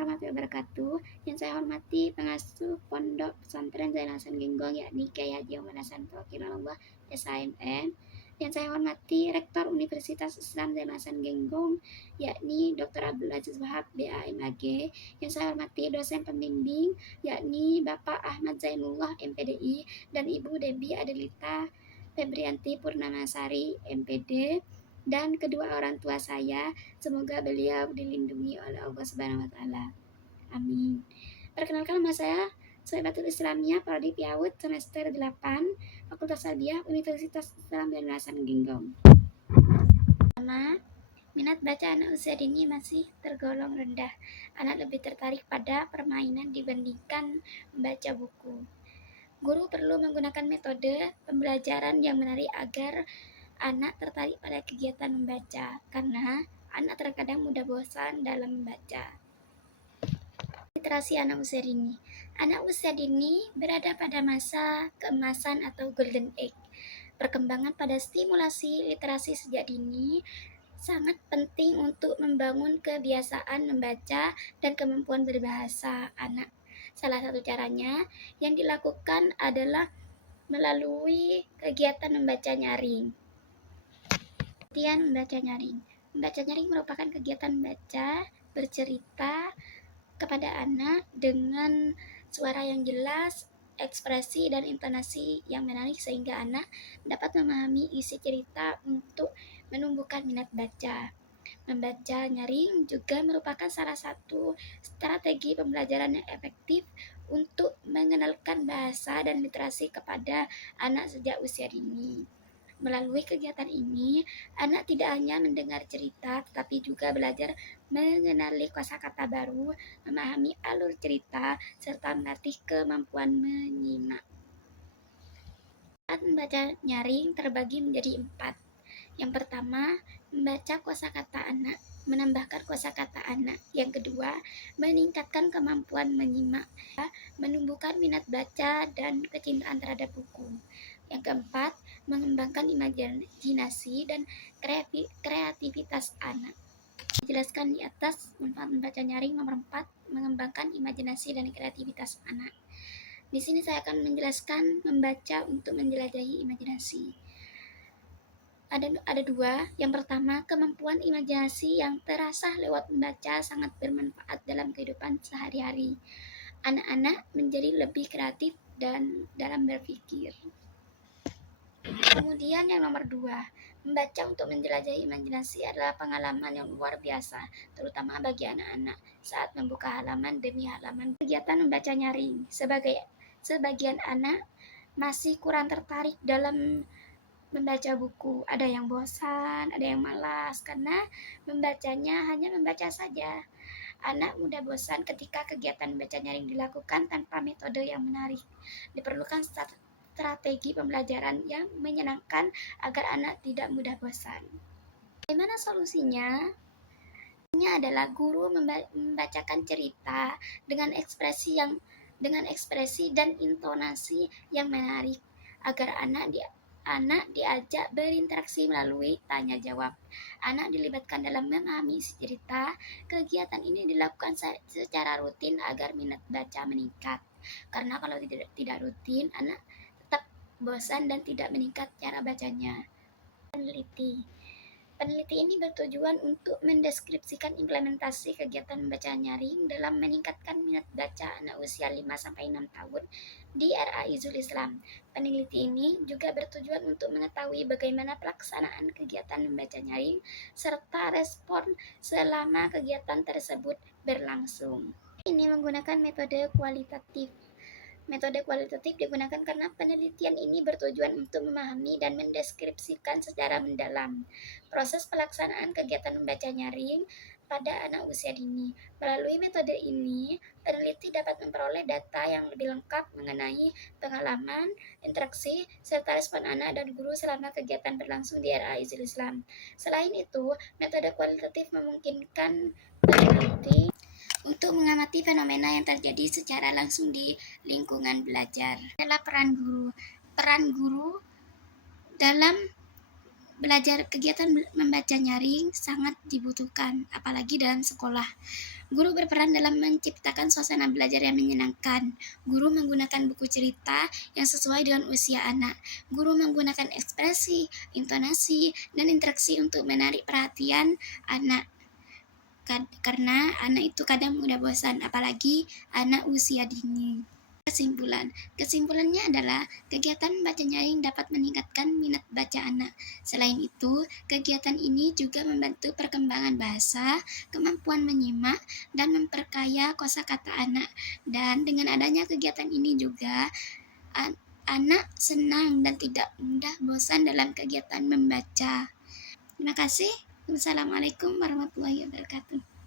warahmatullahi wabarakatuh. Yang saya hormati pengasuh Pondok Pesantren Zainal Hasan Genggong, yakni Kiai Haji Muhammad Hasan Tauhidillah SHMM. Yang saya hormati Rektor Universitas Islam Zainal Hasan Genggong, yakni Dr. Abdul Aziz Wahab BAMAG. Yang saya hormati dosen pembimbing, yakni Bapak Ahmad Zainullah MPDI dan Ibu Debbie Adelita Febrianti Purnamasari MPD, dan kedua orang tua saya. Semoga beliau dilindungi oleh Allah Subhanahu wa taala. Amin. Perkenalkan, nama saya Suhaibatul Islamiyah, Prodi Piawut, semester 8, Fakultas Tarbiyah, Universitas Islam Zainal Hasan Genggong. Pertama, minat baca anak usia dini masih tergolong rendah. Anak lebih tertarik pada permainan dibandingkan membaca buku. Guru perlu menggunakan metode pembelajaran yang menarik agar anak tertarik pada kegiatan membaca, karena anak terkadang mudah bosan dalam membaca. Literasi anak usia dini. Anak usia dini berada pada masa keemasan atau golden age. Perkembangan pada stimulasi literasi sejak dini sangat penting untuk membangun kebiasaan membaca dan kemampuan berbahasa anak. Salah satu caranya yang dilakukan adalah melalui kegiatan membaca nyaring. Kegiatan membaca nyaring. Membaca nyaring merupakan kegiatan membaca bercerita kepada anak dengan suara yang jelas, ekspresi dan intonasi yang menarik sehingga anak dapat memahami isi cerita untuk menumbuhkan minat baca. Membaca nyaring juga merupakan salah satu strategi pembelajaran yang efektif untuk mengenalkan bahasa dan literasi kepada anak sejak usia dini. Melalui kegiatan ini, anak tidak hanya mendengar cerita, tetapi juga belajar mengenali kosakata baru, memahami alur cerita, serta melatih kemampuan menyimak. Saat membaca nyaring terbagi menjadi 4. Yang pertama, membaca kosakata anak, menambahkan kosakata anak. Yang kedua, meningkatkan kemampuan menyimak, menumbuhkan minat baca dan kecintaan terhadap buku. Yang keempat, mengembangkan imajinasi dan kreativitas anak. Dijelaskan di atas manfaat membaca nyaring. Nomor 4, mengembangkan imajinasi dan kreativitas anak. Di sini saya akan menjelaskan membaca untuk menjelajahi imajinasi. Ada 2. Yang pertama, kemampuan imajinasi yang terasah lewat membaca sangat bermanfaat dalam kehidupan sehari-hari. Anak-anak menjadi lebih kreatif dan dalam berpikir. Kemudian yang nomor 2, membaca untuk menjelajahi imajinasi adalah pengalaman yang luar biasa, terutama bagi anak-anak saat membuka halaman demi halaman kegiatan membaca nyaring. Sebagian anak masih kurang tertarik dalam membaca buku. Ada yang bosan, ada yang malas karena membacanya hanya membaca saja. Anak mudah bosan ketika kegiatan membaca nyaring dilakukan tanpa metode yang menarik. Diperlukan strategi pembelajaran yang menyenangkan agar anak tidak mudah bosan. Bagaimana solusinya? Solusinya adalah guru membacakan cerita dengan ekspresi dan intonasi yang menarik agar anak diajak berinteraksi melalui tanya jawab. Anak dilibatkan dalam memahami isi cerita. Kegiatan ini dilakukan secara rutin agar minat baca meningkat. Karena kalau tidak rutin, anak tetap bosan dan tidak meningkat cara bacanya. Peneliti ini bertujuan untuk mendeskripsikan implementasi kegiatan membaca nyaring dalam meningkatkan minat baca anak usia 5-6 tahun di RA Izul Islam. Peneliti ini juga bertujuan untuk mengetahui bagaimana pelaksanaan kegiatan membaca nyaring serta respon selama kegiatan tersebut berlangsung. Ini menggunakan metode kualitatif. Metode kualitatif digunakan karena penelitian ini bertujuan untuk memahami dan mendeskripsikan secara mendalam proses pelaksanaan kegiatan membaca nyaring pada anak usia dini. Melalui metode ini, peneliti dapat memperoleh data yang lebih lengkap mengenai pengalaman, interaksi, serta respon anak dan guru selama kegiatan berlangsung di RA Izul Islam. Selain itu, metode kualitatif memungkinkan peneliti untuk mengamati fenomena yang terjadi secara langsung di lingkungan belajar. Adalah peran guru dalam Kegiatan membaca nyaring sangat dibutuhkan, apalagi dalam sekolah. Guru berperan dalam menciptakan suasana belajar yang menyenangkan. Guru menggunakan buku cerita yang sesuai dengan usia anak. Guru menggunakan ekspresi, intonasi, dan interaksi untuk menarik perhatian anak. Karena anak itu kadang mudah bosan, apalagi anak usia dini. Kesimpulannya adalah kegiatan baca nyaring dapat meningkatkan minat baca anak. Selain itu, kegiatan ini juga membantu perkembangan bahasa, kemampuan menyimak, dan memperkaya kosakata anak. Dan dengan adanya kegiatan ini juga anak senang dan tidak mudah bosan dalam kegiatan membaca. Terima kasih. Wassalamualaikum warahmatullahi wabarakatuh.